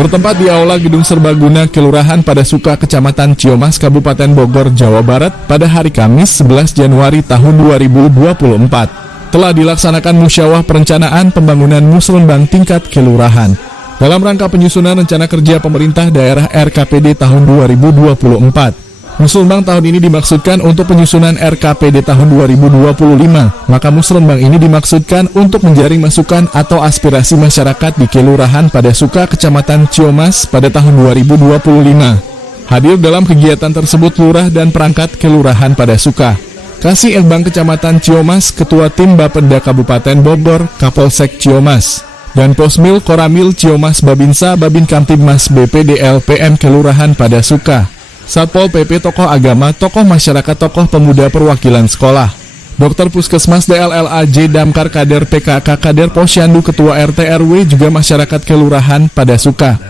Bertempat di Aula Gedung Serbaguna Kelurahan Padasuka, Kecamatan Ciomas, Kabupaten Bogor, Jawa Barat pada hari Kamis 11 Januari tahun 2024 telah dilaksanakan musyawarah perencanaan pembangunan musrembang tingkat kelurahan dalam rangka penyusunan rencana kerja pemerintah daerah RKPD tahun 2024. Musrembang tahun ini dimaksudkan untuk penyusunan RKPD tahun 2025, maka musrembang ini dimaksudkan untuk menjaring masukan atau aspirasi masyarakat di Kelurahan Padasuka, Kecamatan Ciomas pada tahun 2025. Hadir dalam kegiatan tersebut Lurah dan Perangkat Kelurahan Padasuka, Kasih Erbang Kecamatan Ciomas, Ketua Tim Bapeda Kabupaten Bogor, Kapolsek Ciomas, dan Posmil Koramil Ciomas Babinsa Babin Kamtibmas BPDL PM Kelurahan Padasuka, Satpol PP, tokoh agama, tokoh masyarakat, tokoh pemuda, perwakilan sekolah, Dokter Puskesmas DLLAJ, Damkar, Kader PKK, Kader Posyandu, Ketua RT RW, juga masyarakat Kelurahan Padasuka.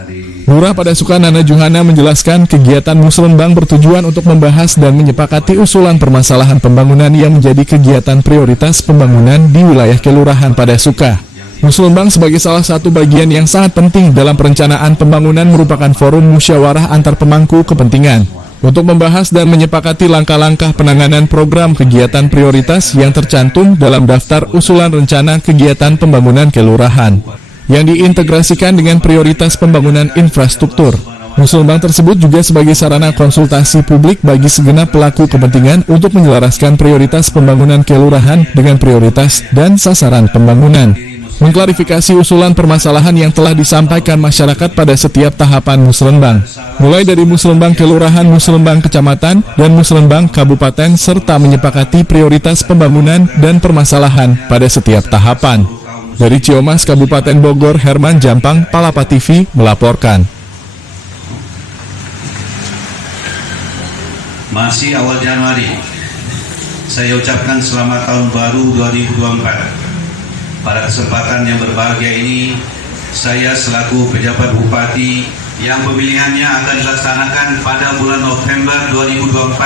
Lurah Padasuka Nana Juhana menjelaskan kegiatan musrembang bertujuan untuk membahas dan menyepakati usulan permasalahan pembangunan yang menjadi kegiatan prioritas pembangunan di wilayah Kelurahan Padasuka. Musrembang sebagai salah satu bagian yang sangat penting dalam perencanaan pembangunan merupakan forum musyawarah antar pemangku kepentingan untuk membahas dan menyepakati langkah-langkah penanganan program kegiatan prioritas yang tercantum dalam daftar usulan rencana kegiatan pembangunan kelurahan yang diintegrasikan dengan prioritas pembangunan infrastruktur. Musrembang tersebut juga sebagai sarana konsultasi publik bagi segenap pelaku kepentingan untuk menyelaraskan prioritas pembangunan kelurahan dengan prioritas dan sasaran pembangunan, mengklarifikasi usulan permasalahan yang telah disampaikan masyarakat pada setiap tahapan musrembang, mulai dari musrembang kelurahan, musrembang kecamatan, dan musrembang kabupaten, serta menyepakati prioritas pembangunan dan permasalahan pada setiap tahapan. Dari Ciomas, Kabupaten Bogor, Herman Jampang, Palapa TV melaporkan. Masih awal Januari, saya ucapkan selamat tahun baru 2024. Pada kesempatan yang berbahagia ini, saya selaku pejabat bupati yang pemilihannya akan dilaksanakan pada bulan November 2024,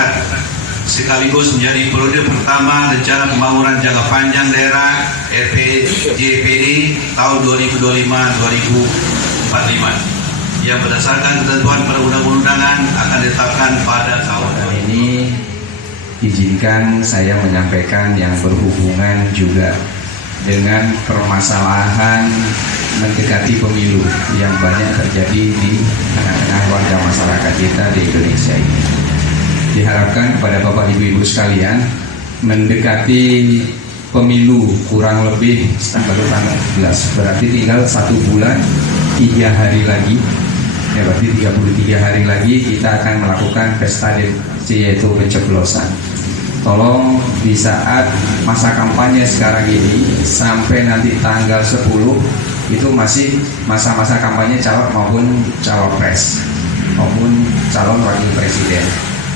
sekaligus menjadi periode pertama rencana pembangunan jangka panjang daerah RPJPD tahun 2025-2045 yang berdasarkan ketentuan perundang-undangan akan ditetapkan pada tahun ini. Izinkan saya menyampaikan yang berhubungan juga dengan permasalahan mendekati pemilu yang banyak terjadi di tengah-tengah warga masyarakat kita di Indonesia ini. Diharapkan kepada Bapak Ibu sekalian, mendekati pemilu kurang lebih tanggal 11, berarti tinggal 1 bulan 3 hari lagi, ya berarti 33 hari lagi kita akan melakukan pesta yaitu pencoblosan. Tolong di saat masa kampanye sekarang ini sampai nanti tanggal 10 itu masih masa-masa kampanye caleg maupun cawapres maupun calon wakil presiden,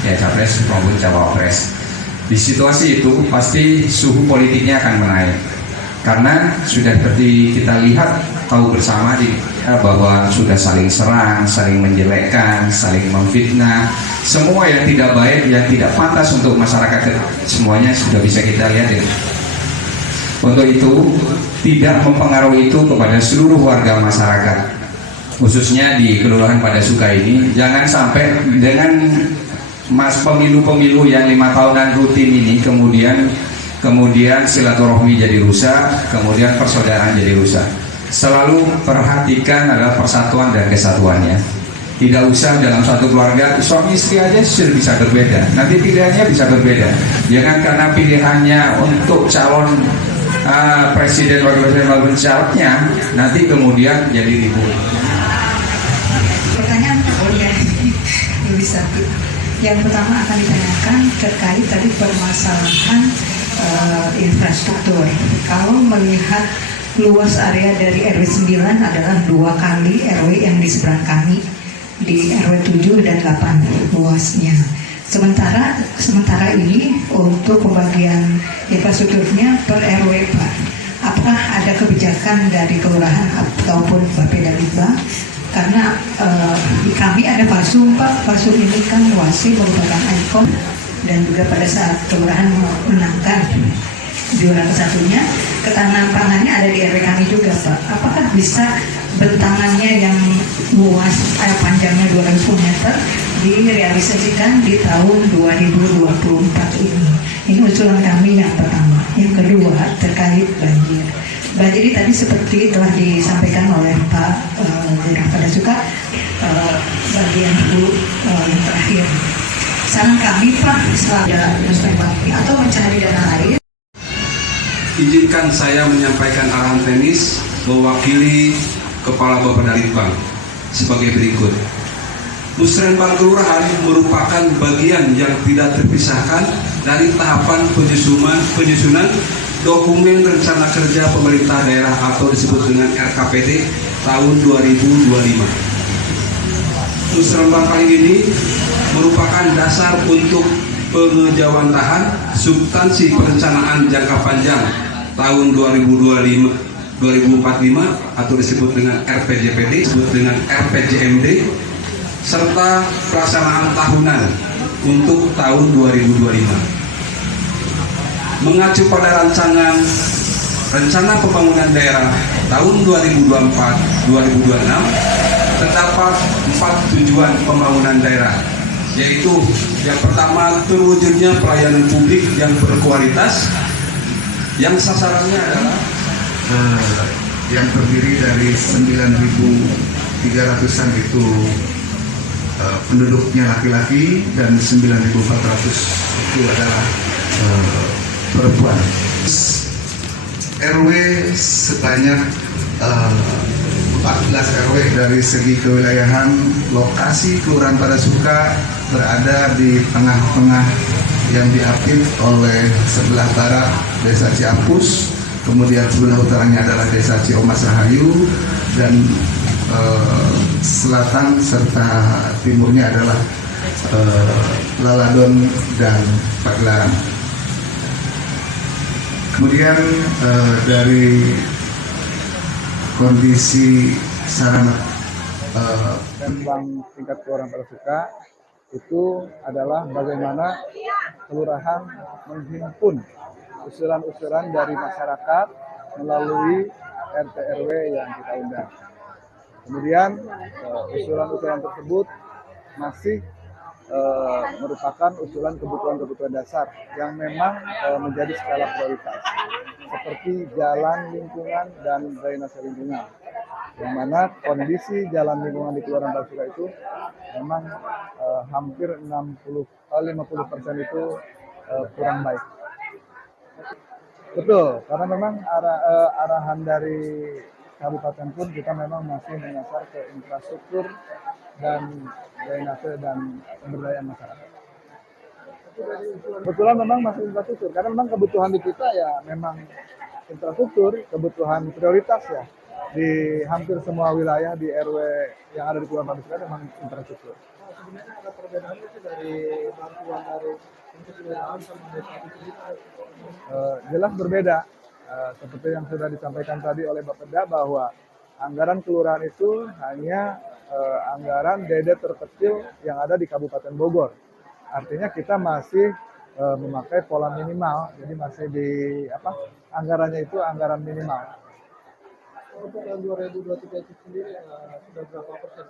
ya capres maupun cawapres. Di situasi itu pasti suhu politiknya akan menaik karena sudah seperti kita lihat, tahu bersama bahwa sudah saling serang, saling menjelekkan, saling memfitnah, semua yang tidak baik, yang tidak pantas untuk masyarakat, semuanya sudah bisa kita lihat ya. Untuk itu tidak mempengaruhi itu kepada seluruh warga masyarakat, khususnya di Kelurahan Padasuka ini. Jangan sampai dengan pemilu-pemilu yang 5 tahunan rutin ini kemudian silaturahmi jadi rusak, kemudian persaudaraan jadi rusak. Selalu perhatikan adalah persatuan dan kesatuannya. Tidak usah dalam satu keluarga suami istri aja sudah bisa berbeda, nanti pilihannya bisa berbeda. Jangan karena pilihannya untuk calon presiden, wakil presiden, maupun calegnya nanti kemudian jadi ribut. Pertanyaan bisa. Yang pertama akan ditanyakan terkait tadi permasalahan infrastruktur. Kalau melihat luas area dari RW 9 adalah 2 kali RW yang di seberang kami, di RW 7 dan 8 luasnya. Sementara ini untuk pembagian infrastrukturnya per RW, Pak. Apakah ada kebijakan dari kelurahan ataupun Bapeda Liba? Karena di kami ada Parsum, Pak. Parsum ini kan wasit merupakan ikon, dan juga pada saat kelurahan menangkan Juara satunya, ketahanan pangannya ada di RW kami juga, Pak. Apakah bisa bentangannya yang luas, panjangnya 200 meter direalisasikan di tahun 2024 ini? Ini usulan kami yang pertama. Yang kedua, terkait banjir. Banjir ini tadi seperti telah disampaikan oleh Pak Lurah Padasuka, bagian dulu yang terakhir. Saran kami, Pak, setelah atau mencari dana air. Izinkan saya menyampaikan arahan teknis mewakili Kepala Bapedalitbang sebagai berikut. Musrenbang Kelurahan merupakan bagian yang tidak terpisahkan dari tahapan penyusunan dokumen rencana kerja pemerintah daerah atau disebut dengan RKPD tahun 2025. Musrenbang kali ini merupakan dasar untuk pengejawantahan substansi perencanaan jangka panjang tahun 2045 atau disebut dengan RPJPD, disebut dengan RPJMD, serta pelaksanaan tahunan untuk tahun 2025. Mengacu pada rancangan rencana pembangunan daerah tahun 2024-2026, terdapat 4 tujuan pembangunan daerah, yaitu yang pertama, terwujudnya pelayanan publik yang berkualitas, yang sasarannya adalah yang terdiri dari 9.300-an itu penduduknya laki-laki dan 9.400 itu adalah perempuan. RW sebanyak 14 RW. Dari segi kewilayahan, lokasi Kelurahan Padasuka berada di tengah-tengah yang diapit oleh sebelah barat Desa Ciapus, kemudian sebelah utaranya adalah Desa Ciomas Rahayu, dan selatan serta timurnya adalah Laladon dan Pagelaran. Kemudian dari kondisi sarana Bank tingkat Kelurahan Padasuka itu adalah bagaimana kelurahan menghimpun usulan-usulan dari masyarakat melalui RT RW yang kita undang. Kemudian usulan-usulan tersebut masih merupakan usulan kebutuhan-kebutuhan dasar yang memang menjadi skala prioritas, seperti jalan lingkungan dan drainase lingkungan, yang mana kondisi jalan lingkungan di Kelurahan Padasuka itu memang hampir 50% itu kurang baik. Betul, karena memang arahan dari kabupaten pun kita memang masih menyasar ke infrastruktur dan drainase dan pemberdayaan masyarakat. Kebetulan memang masih infrastruktur, karena memang kebutuhan di kita ya memang infrastruktur, kebutuhan prioritas ya. Di hampir semua wilayah di RW yang ada di Kelurahan Padasuka memang infrastruktur. Sebenarnya ada perbedaan itu dari bantuan dari kewilayahan sama desa itu jelas berbeda. Seperti yang sudah disampaikan tadi oleh Bapeda bahwa anggaran kelurahan itu hanya anggaran DD terkecil yang ada di Kabupaten Bogor. Artinya kita masih memakai pola minimal, jadi masih di anggarannya itu anggaran minimal. Untuk tahun 2023 itu sendiri sudah berapa persen?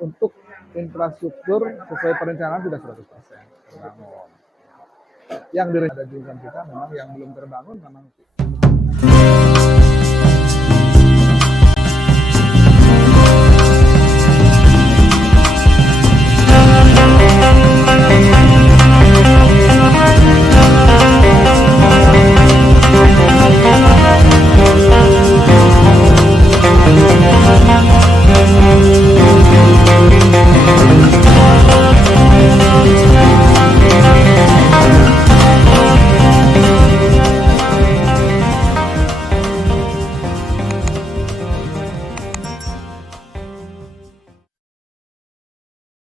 Untuk infrastruktur sesuai perencanaan sudah 100% terbangun. Yang direncanakan kita memang yang belum terbangun memang